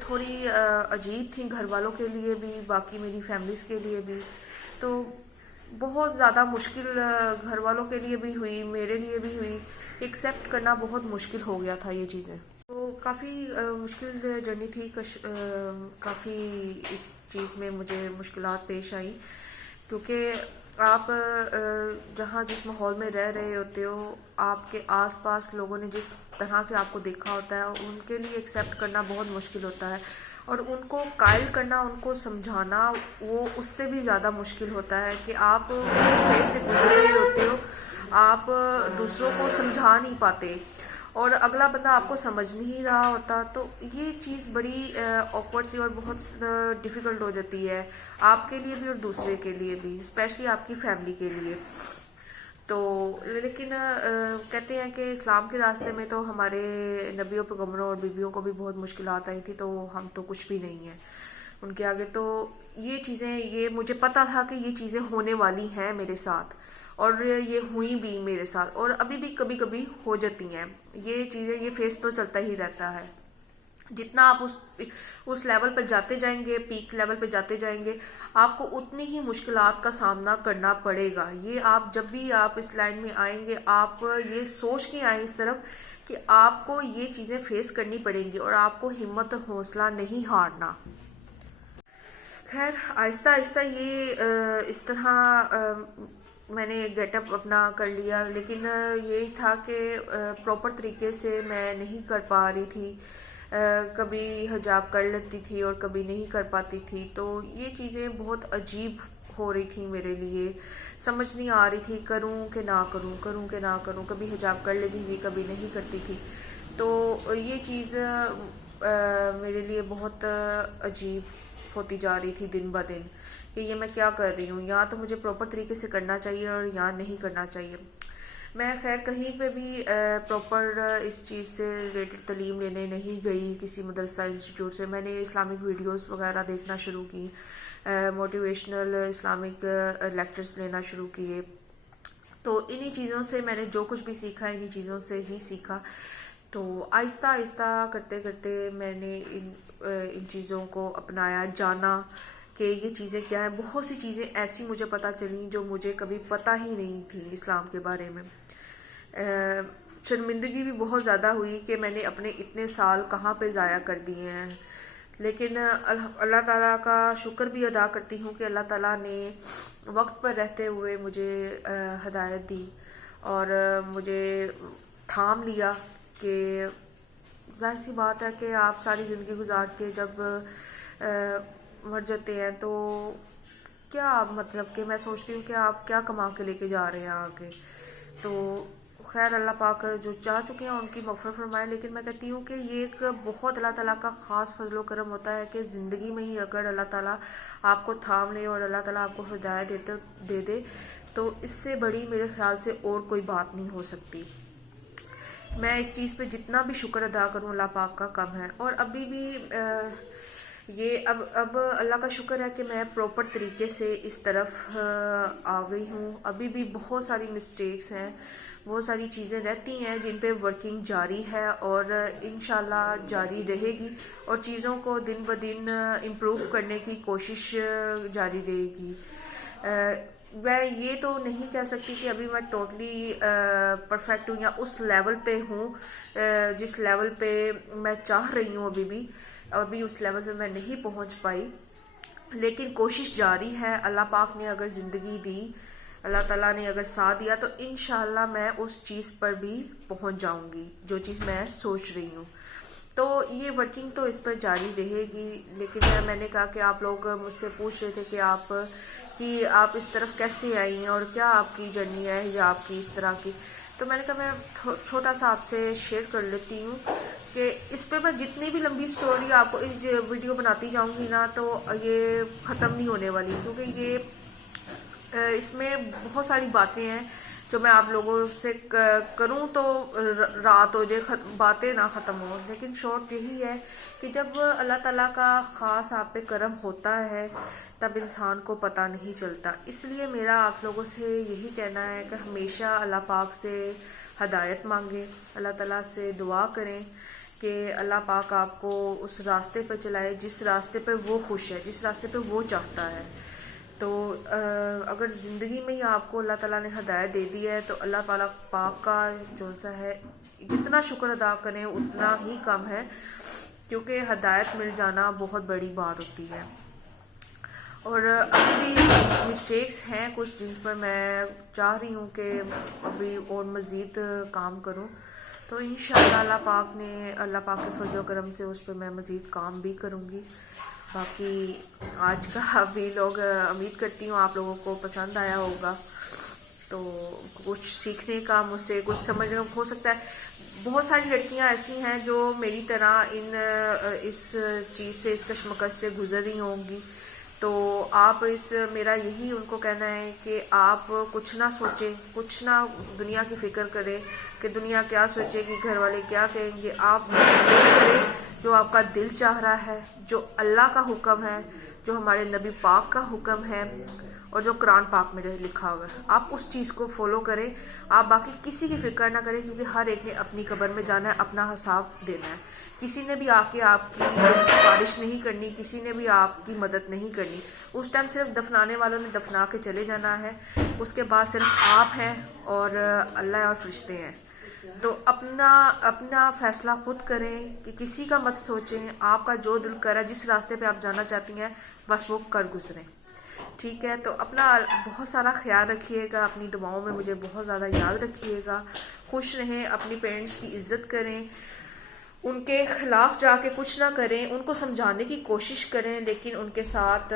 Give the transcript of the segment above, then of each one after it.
تھوڑی عجیب تھیں گھر والوں کے لیے بھی، باقی میری فیملیز کے لیے بھی. تو بہت زیادہ مشکل گھر والوں کے لیے بھی ہوئی، میرے لیے بھی ہوئی. ایکسیپٹ کرنا بہت مشکل ہو گیا تھا یہ چیزیں. تو کافی مشکل جرنی تھی. کافی اس چیز میں مجھے مشکلات پیش آئیں، کیونکہ آپ جہاں جس ماحول میں رہ رہے ہوتے ہو، آپ کے آس پاس لوگوں نے جس طرح سے آپ کو دیکھا ہوتا ہے، ان کے لیے ایکسیپٹ کرنا بہت مشکل ہوتا ہے، اور ان کو قائل کرنا، ان کو سمجھانا، وہ اس سے بھی زیادہ مشکل ہوتا ہے کہ آپ جس فیز سے گزر رہے ہوتے ہو آپ دوسروں کو سمجھا نہیں پاتے، اور اگلا بندہ آپ کو سمجھ نہیں رہا ہوتا. تو یہ چیز بڑی آکورڈ سی اور بہت ڈیفیکلٹ ہو جاتی ہے آپ کے لیے بھی اور دوسرے کے لیے بھی، اسپیشلی آپ کی فیملی کے لیے. تو لیکن کہتے ہیں کہ اسلام کے راستے میں تو ہمارے نبیوں پیغمبروں اور بیویوں کو بھی بہت مشکلات آئی تھی، تو ہم تو کچھ بھی نہیں ہیں ان کے آگے. تو یہ چیزیں، یہ مجھے پتا تھا کہ یہ چیزیں ہونے والی ہیں میرے ساتھ، اور یہ ہوئی بھی میرے ساتھ، اور ابھی بھی کبھی کبھی ہو جاتی ہیں یہ چیزیں. یہ فیس تو چلتا ہی رہتا ہے. جتنا آپ اس لیول پہ جاتے جائیں گے، پیک لیول پہ جاتے جائیں گے، آپ کو اتنی ہی مشکلات کا سامنا کرنا پڑے گا. یہ آپ جب بھی آپ اس لائن میں آئیں گے، آپ یہ سوچ کے آئیں اس طرف کہ آپ کو یہ چیزیں فیس کرنی پڑیں گی، اور آپ کو ہمت اور حوصلہ نہیں ہارنا. خیر آہستہ آہستہ یہ اس طرح میں نے گیٹ اپ اپنا کر لیا، لیکن یہی تھا کہ پراپر طریقے سے میں نہیں کر پا رہی تھی. کبھی حجاب کر لیتی تھی اور کبھی نہیں کر پاتی تھی. تو یہ چیزیں بہت عجیب ہو رہی تھی میرے لیے، سمجھ نہیں آ رہی تھی کروں کہ نہ کروں، کروں کہ نہ کروں. کبھی حجاب کر لیتی تھی، کبھی نہیں کرتی تھی. تو یہ چیز میرے لیے بہت عجیب ہوتی جا رہی تھی دن بہ دن، کہ یہ میں کیا کر رہی ہوں. یا تو مجھے پراپر طریقے سے کرنا چاہیے اور یا نہیں کرنا چاہیے. میں خیر کہیں پہ بھی پراپر اس چیز سے ریلیٹڈ تعلیم لینے نہیں گئی کسی مدرسہ انسٹیٹیوٹ سے. میں نے اسلامک ویڈیوز وغیرہ دیکھنا شروع کی، موٹیویشنل اسلامک لیکچرز لینا شروع کیے. تو انہی چیزوں سے میں نے جو کچھ بھی سیکھا، انہی چیزوں سے ہی سیکھا. تو آہستہ آہستہ کرتے کرتے میں نے ان چیزوں کو اپنایا، جانا کہ یہ چیزیں کیا ہیں. بہت سی چیزیں ایسی مجھے پتہ چلیں جو مجھے کبھی پتہ ہی نہیں تھی اسلام کے بارے میں. شرمندگی بھی بہت زیادہ ہوئی کہ میں نے اپنے اتنے سال کہاں پہ ضائع کر دیے ہیں. لیکن اللہ تعالیٰ کا شکر بھی ادا کرتی ہوں کہ اللہ تعالیٰ نے وقت پر رہتے ہوئے مجھے ہدایت دی اور مجھے تھام لیا. کہ ظاہر سی بات ہے کہ آپ ساری زندگی گزار کے جب مر جاتے ہیں تو کیا مطلب، کہ میں سوچتی ہوں کہ آپ کیا کما کے لے کے جا رہے ہیں آگے. تو خیر اللہ پاک جو چاہ چکے ہیں ان کی مغفرت فرمائے. لیکن میں کہتی ہوں کہ یہ ایک بہت اللہ تعالیٰ کا خاص فضل و کرم ہوتا ہے کہ زندگی میں ہی اگر اللہ تعالیٰ آپ کو تھام لے اور اللہ تعالیٰ آپ کو ہدایت دے دے تو اس سے بڑی میرے خیال سے اور کوئی بات نہیں ہو سکتی. میں اس چیز پہ جتنا بھی شکر ادا کروں اللہ پاک کا کم ہے. اور ابھی بھی یہ اب اللہ کا شکر ہے کہ میں پراپر طریقے سے اس طرف آ گئی ہوں. ابھی بھی بہت ساری مسٹیکس ہیں، بہت ساری چیزیں رہتی ہیں جن پہ ورکنگ جاری ہے اور انشاءاللہ جاری رہے گی، اور چیزوں کو دن بہ دن امپروو کرنے کی کوشش جاری رہے گی. میں یہ تو نہیں کہہ سکتی کہ ابھی میں ٹوٹلی پرفیکٹ ہوں یا اس لیول پہ ہوں جس لیول پہ میں چاہ رہی ہوں. ابھی اس لیول پہ میں نہیں پہنچ پائی، لیکن کوشش جاری ہے. اللہ پاک نے اگر زندگی دی، اللہ تعالیٰ نے اگر ساتھ دیا تو انشاءاللہ میں اس چیز پر بھی پہنچ جاؤں گی جو چیز میں سوچ رہی ہوں. تو یہ ورکنگ تو اس پر جاری رہے گی. لیکن میں نے کہا کہ آپ لوگ مجھ سے پوچھ رہے تھے کہ آپ اس طرف کیسے آئی ہیں اور کیا آپ کی جرنی ہے یا آپ کی اس طرح کی. تو میں نے کہا میں چھوٹا سا آپ سے شیئر کر لیتی ہوں کہ اس پہ میں جتنی بھی لمبی سٹوری آپ کو اس ویڈیو بناتی جاؤں گی نا تو یہ ختم نہیں ہونے والی، کیونکہ یہ اس میں بہت ساری باتیں ہیں جو میں آپ لوگوں سے کروں تو رات ہو جائے، باتیں نہ ختم ہو. لیکن شارٹ یہی ہے کہ جب اللہ تعالیٰ کا خاص آپ پہ کرم ہوتا ہے تب انسان کو پتہ نہیں چلتا. اس لیے میرا آپ لوگوں سے یہی کہنا ہے کہ ہمیشہ اللہ پاک سے ہدایت مانگیں، اللہ تعالیٰ سے دعا کریں کہ اللہ پاک آپ کو اس راستے پہ چلائے جس راستے پہ وہ خوش ہے، جس راستے پہ وہ چاہتا ہے. تو اگر زندگی میں ہی آپ کو اللہ تعالیٰ نے ہدایت دے دی ہے تو اللہ تعالیٰ پاک کا جو سا ہے جتنا شکر ادا کریں اتنا ہی کم ہے، کیونکہ ہدایت مل جانا بہت بڑی بات ہوتی ہے. اور ابھی بھی مسٹیکس ہیں کچھ جن پر میں چاہ رہی ہوں کہ ابھی اور مزید کام کروں، تو انشاءاللہ اللہ پاک کے فضل و کرم سے اس پہ میں مزید کام بھی کروں گی. باقی آج کا بھی لوگ امید کرتی ہوں آپ لوگوں کو پسند آیا ہوگا، تو کچھ سیکھنے کا مجھ سے کچھ سمجھنے کا ہو سکتا ہے. بہت ساری لڑکیاں ایسی ہیں جو میری طرح اس چیز سے، اس کشمکش سے گزر رہی ہوں گی. تو آپ میرا یہی ان کو کہنا ہے کہ آپ کچھ نہ سوچیں، کچھ نہ دنیا کی فکر کریں کہ دنیا کیا سوچے گی، گھر والے کیا کہیں گے. آپ وہ کریں جو آپ کا دل چاہ رہا ہے، جو اللہ کا حکم ہے، جو ہمارے نبی پاک کا حکم ہے اور جو قرآن پاک میں لکھا ہوا ہے. آپ اس چیز کو فالو کریں، آپ باقی کسی کی فکر نہ کریں، کیونکہ ہر ایک نے اپنی قبر میں جانا ہے، اپنا حساب دینا ہے. کسی نے بھی آ کے آپ کی سفارش نہیں کرنی، کسی نے بھی آپ کی مدد نہیں کرنی. اس ٹائم صرف دفنانے والوں نے دفنا کے چلے جانا ہے، اس کے بعد صرف آپ ہیں اور اللہ اور فرشتے ہیں. تو اپنا فیصلہ خود کریں کہ کسی کا مت سوچیں، آپ کا جو دل کرا جس راستے پہ آپ جانا چاہتی ہیں بس وہ کر گزریں. ٹھیک ہے، تو اپنا بہت سارا خیال رکھیے گا، اپنی دعاؤں میں مجھے بہت زیادہ یاد رکھیے گا. خوش رہیں، اپنی پیرنٹس کی عزت کریں، ان کے خلاف جا کے کچھ نہ کریں، ان کو سمجھانے کی کوشش کریں لیکن ان کے ساتھ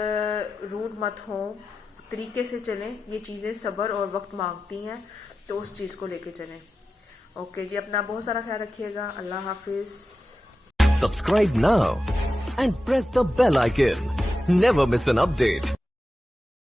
روڈ مت ہوں، طریقے سے چلیں. یہ چیزیں صبر اور وقت مانگتی ہیں، تو اس چیز کو لے کے چلیں. اوکے جی، اپنا بہت سارا خیال رکھیے گا. اللہ حافظ. Subscribe now and press the bell icon. Never miss an update.